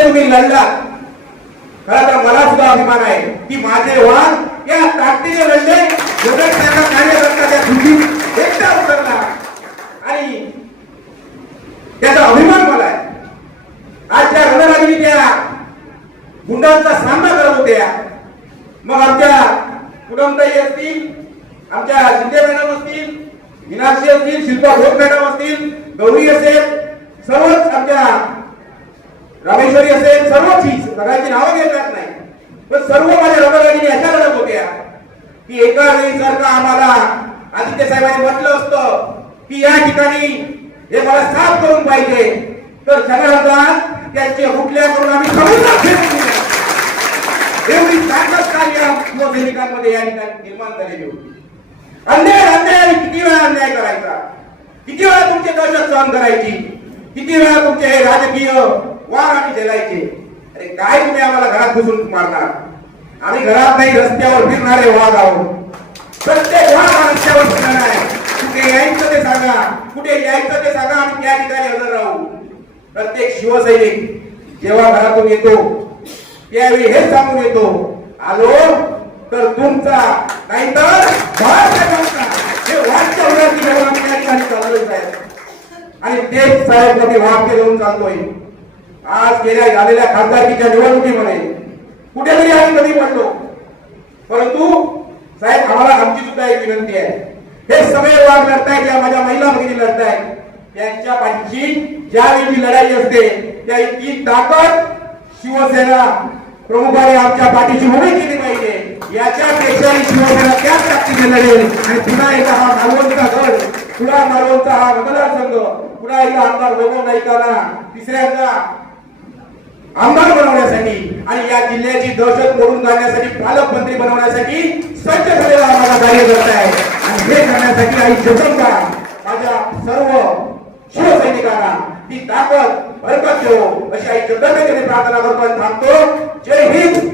जिथे तुम्ही लढलात खरं तर मला सुद्धा अभिमान आहे की माझे वाण या ताकदीने लढले. जगत त्यांना कार्यकर्ता त्या एकटा उतरला. आणि त्याचा अभिमान मला आहे. आज त्या रणरागिनी त्या गुंडांचा सामना करत होत्या मग आमच्या कुटुंबताई असतील आमच्या शिंदे मॅडम असतील मीनाक्षी असतील शिल्पा घोष मॅडम असतील गौरी असेल सर्वच आमच्या रामेश्वरी असेल सर्वच ही सगळ्यांची नावं घेतात नाही. पण सर्व माझ्या रणरागिनी अशा लढत होत्या की एका वेळी जर का आम्हाला आदित्य साहेबांनी म्हटलं असतं की या ठिकाणी हे मला साफ करून पाहिजे तर सगळ्यांना त्यांचे हुटल्या करून आम्ही समुद्रात एवढी ताकद कार्य शिवसैनिकांमध्ये या ठिकाणी निर्माण झालेली होती? अन्याय अन्याय किती वेळा अन्याय करायचा? किती वेळा तुमचे दहशत सहन करायची? किती वेळा तुमचे हे राजकीय वार आम्ही झेलायचे अरे काय तुम्ही आम्हाला घरात घुसून मारणार. आम्ही घरात नाही रस्त्यावर फिरणारे वाघ आहोत. प्रत्येक वाघ हा रस्त्यावर फिरणार आहे. कुठे यायचं ते सांगा. कुठे यायचं ते सांगा आम्ही त्या ठिकाणी हजर राहू. प्रत्येक शिवसैनिक जेव्हा घरातून येतो त्यावेळी हेच सांगून येतो आलो तर तुमचा नाहीतर हे वाक्य होण्याची आम्ही त्या ठिकाणी चाललोय साहेब. आणि तेच साहेबमध्ये वाक्य घेऊन चालतोय. आज गेल्या झालेल्या खासदारकीच्या निवडणुकीमध्ये कुठेतरी आम्ही कधी म्हणतो परंतु साहेब आम्हाला आमची सुद्धा एक विनंती आहे. हे सगळे वाघ लढतायत या माझ्या महिला भगिनी लढतायत. त्यांच्या पाठीची ज्यावेळी लढाई असते त्या इतकी ताकद शिवसेना प्रमुखाने आमच्या पाठीची उभी केली पाहिजे. याच्यापेक्षा शिवसेना त्याच ताकदीने लढेल. आणि पुन्हा एकदा हा मालवणचा गड पुन्हा मालवणचा हा मतदारसंघ पुन्हा एकदा आमदार वैभव नाईकांना तिसऱ्यांदा आमदार बनवण्यासाठी आणि या जिल्ह्याची दहशत मोडून काढण्यासाठी पालकमंत्री बनवण्यासाठी सज्ज झालेला माझा कार्यकर्ता आहे आणि हे करण्यासाठी आई जगदंबा माझ्या सर्व शिवसैनिकांना ती ताकद बरकत देऊ अशी आई जगदंबेकडे प्रार्थना करतो आणि थांबतो. जय हिंद.